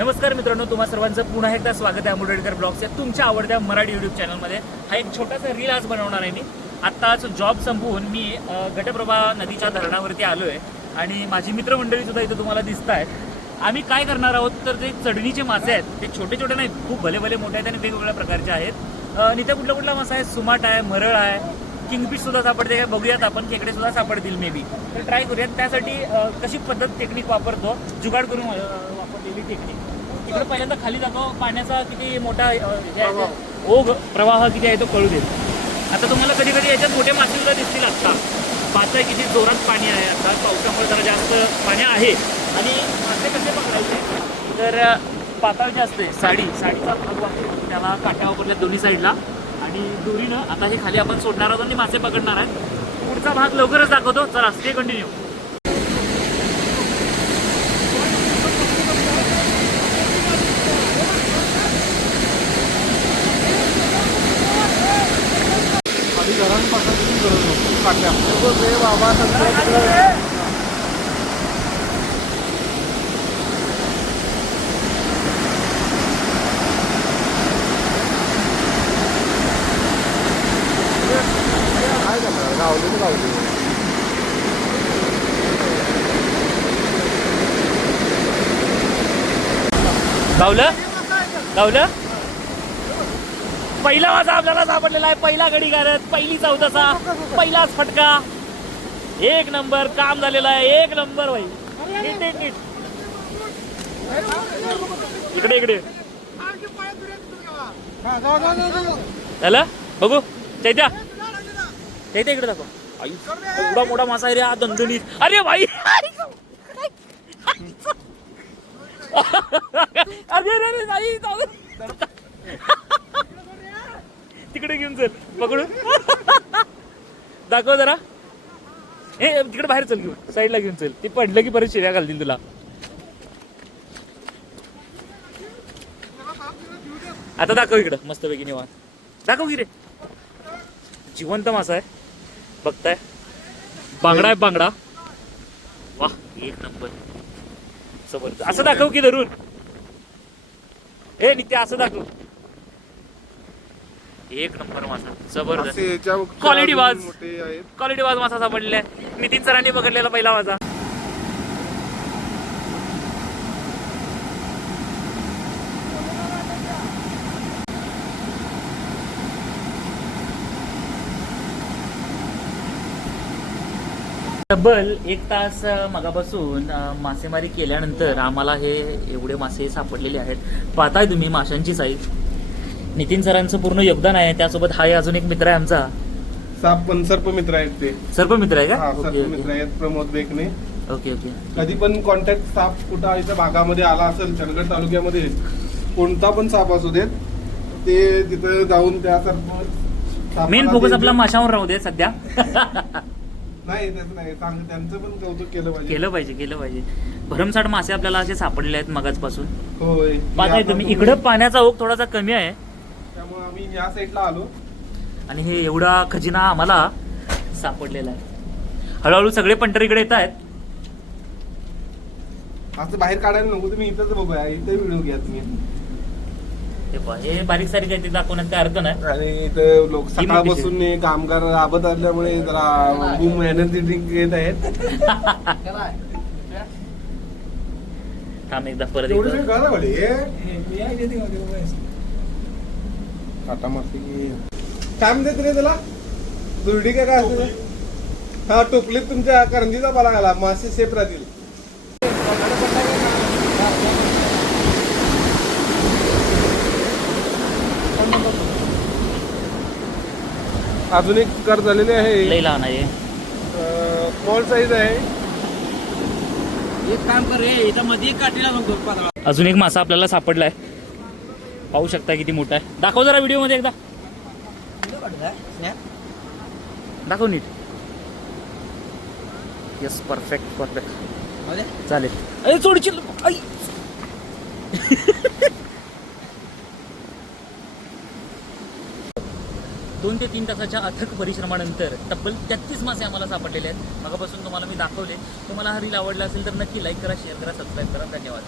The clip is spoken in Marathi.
नमस्कार मित्रांनो, तुम्हा सर्वांचं पुन्हा एकदा स्वागत आहे मुरडेकर ब्लॉग्स या तुमच्या आवडत्या मराठी यूट्यूब चॅनलमध्ये. हा एक छोटासा रील आज बनवणार आहे मी. आत्ताच जॉब संपवून मी घटप्रभा नदीच्या धरणावरती आलो आहे आणि माझी मित्रमंडळीसुद्धा इथं तुम्हाला दिसत आहेत. आम्ही काय करणार आहोत तर ते चढणीचे मासे आहेत, ते छोटे छोटे नाहीत, खूप भले भले मोठे आहेत आणि वेगवेगळ्या प्रकारचे आहेत. इथे कुठला कुठला मासा आहे, सुमाट आहे, मरळ आहे, किंगफिश सुद्धा सापडते काय बघूयात आपण. खेकडे सुद्धा सापडतील मे बी, तर ट्राय करूयात. त्यासाठी कशी पद्धत टेक्निक वापरतो, जुगाड करून वापरलेली टेक्निक. इकडे पहिल्यांदा खाली जातो, पाण्याचा किती मोठा ओघ प्रवाह किती आहे तो कळू देत. आता तुम्हाला कधी कधी याच्यात मोठे मासे सुद्धा दिसतील. आत्ता पाहताय किती जोरात पाणी आहे. आता पावसामुळे जरा जास्त पाणी आहे. आणि मासे कसे पकडायचे तर पातळ जे असते साडीचा भाग वापरून त्याला काट्या वापरल्या दोन्ही साईडला आणि दोरीनं आता हे खाली आपण सोडणार आहोत आणि मासे पकडणार आहेत. पुढचा भाग लवकरच दाखवतो. चला स्टे कंटिन्यू. गावलं पहिला माझा आपल्याला सापडलेला आहे. पहिला गडी गारत, पहिली चौदासा, पहिलाच फटका. एक नंबर काम झालेलं आहे. एक नंबर भाई. नीट इकडे झालं बघू. चैत्या इकडे दाखव. एवढा मोठा मासा आहे रे हा, दणदणीत. अरे भाई तिकडे घेऊन चल पकडून. दाखव जरा. हे तिकडे बाहेर चल, घेऊन साईडला घेऊन चल. ती पडलं की परत शिर्या घालतील तुला. आता दाखव इकडं मस्तपैकी निवांत. दाखव की रे. जिवंत मासा आहे बघताय. बांगडा आहे बांगडा. वाह एक नंबर. जबरदस्त. असं दाखव की धरून. ए नित्या असं दाखव. एक नंबर मासा. जबरदस्त क्वालिटी वाज मासा सापडलेला आहे. नितीन सरांनी पकडलेला पहिला मासा. तब्बल 1 तास मगापासून मासेमारी केल्यानंतर आम्हाला हे एवढे मासे सापडलेले आहेत. पाहताय तुम्ही माशांची साईज. नितीन सरांचं पूर्ण योगदान आहे. त्यासोबत हा अजून एक मित्र आहे आमचा, सर्प मित्र आहेत. ते सर्प मित्र आहे का? सर्प मित्र आहेत, प्रमोद बेकने. ओके. कधी पण कॉन्टॅक्ट साप कुठं इथं भागामध्ये आला असेल, चंदगड तालुक्यामध्ये कोणता पण साप असू देत, ते तिथं जाऊन त्या सर्प. मेन फोकस आपला माशावर राहू दे सध्या. नाही त्याचं नाही, त्यांचं पण कौतुक केलं पाहिजे. भरमसाठ मासे आपल्याला असे सापडलेले आहेत मगाचपासून. होय. पाहताय तुम्ही इकडं पाण्याचा ओघ थोडासा कमी आहे, त्यामुळे आम्ही या साईडला आलो आणि हे एवढा खजिना आम्हाला सापडलेला आहे. हळूहळू सगळे पंटर इकडे येत आहेत. असं बाहेर काढायला नको, तुम्ही इथंच बघूया, इथे व्हिडिओ घ्या तुम्ही. हे बारीक सारीक आहे, ते दाखवण्यात काय अर्थ नाही. आणि इथं लोक सकाळपासून कामगार राबत असल्यामुळे जरा बूम एनर्जी ड्रिंक घेत आहेत. थांब एकदा परत काय म्हणते रे त्याला, दुर्डी काय असते. हा टोपलीत तुमच्या करंजीचा पाला घाला, मासे सेफ राहतील. अजून एक कर झालेली आहे, लई लहान आहे, स्मॉल साईज आहे. एक काम कर रे, इथं मध्ये काठीला नको. अजून एक मासा आपल्याला सापडलाय. पाहू शकता किती मोठा आहे. दाखव जरा व्हिडिओ मध्ये एकदा. दाखव नीट. येस परफेक्ट चालेल. अरे सोडची 2 ते 3 तासाच्या अथक परिश्रमानंतर तब्बल 33 मासे आम्हाला सापडलेले आहेत. मगापासून तुम्हाला मी दाखवले. तुम्हाला हा रील आवडला असेल तर नक्की लाईक करा, शेअर करा, सबस्क्राईब करा. धन्यवाद.